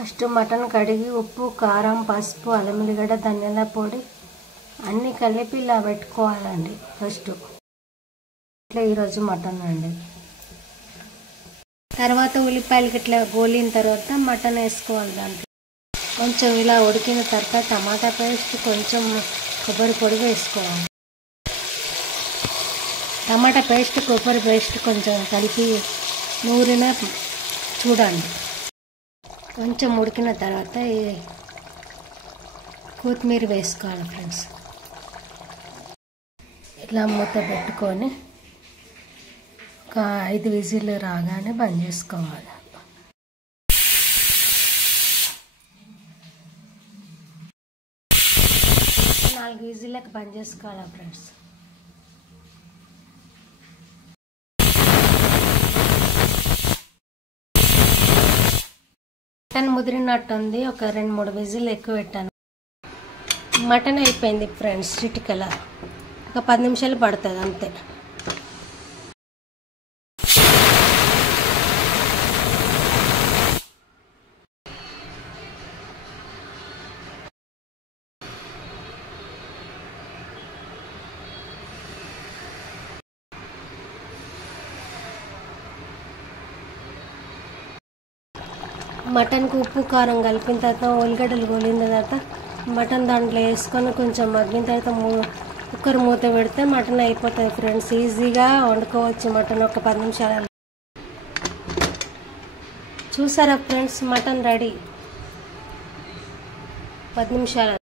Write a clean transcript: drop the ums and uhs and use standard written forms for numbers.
First mutton కడిగి ఉప్పు కారం పసుపు అల్లం ఎల్లిగడ్డ ధనియాల పొడి అన్నీ కలిపి ఇలా పెట్టుకోవాలండి. ఫస్ట్ ఇట్లా ఈరోజు మటన్ అండి. తర్వాత ఉల్లిపాయలకి ఇట్లా గోలిన తర్వాత మటన్ వేసుకోవాలి. దాంట్లో కొంచెం ఇలా ఉడికిన తర్వాత టమాటా పేస్ట్ కొంచెం కొబ్బరి పొడి వేసుకోవాలి. టమాటా పేస్ట్ కొబ్బరి పేస్ట్ కొంచెం కలిపి నూరిన చూడండి. కొంచెం ఉడికిన తర్వాత కొత్తిమీర వేసుకోవాలి ఫ్రెండ్స్. ఇట్లా మూత పెట్టుకొని ఒక 5 విజిల్ రాగానే బంద్ చేసుకోవాలి. నాలుగు విజిల్లకు బంద్ చేసుకోవాలి ఫ్రెండ్స్. మటన్ ముదిరినట్టుంది. ఒక 2-3 విజిల్ ఎక్కువ పెట్టాను. మటన్ అయిపోయింది ఫ్రెండ్స్. చిటికల ఒక 10 నిమిషాలు పడుతుంది అంతే. మటన్కి ఉప్పు కారం కలిపిన తర్వాత ఉల్లిగడ్డలు గోలిన తర్వాత మటన్ దాంట్లో వేసుకొని కొంచెం మగ్గిన తర్వాత కుక్కర్ మూత పెడితే మటన్ అయిపోతుంది ఫ్రెండ్స్. ఈజీగా వండుకోవచ్చు మటన్ ఒక 10 నిమిషాలు. చూసారా ఫ్రెండ్స్, మటన్ రెడీ 10 నిమిషాలు.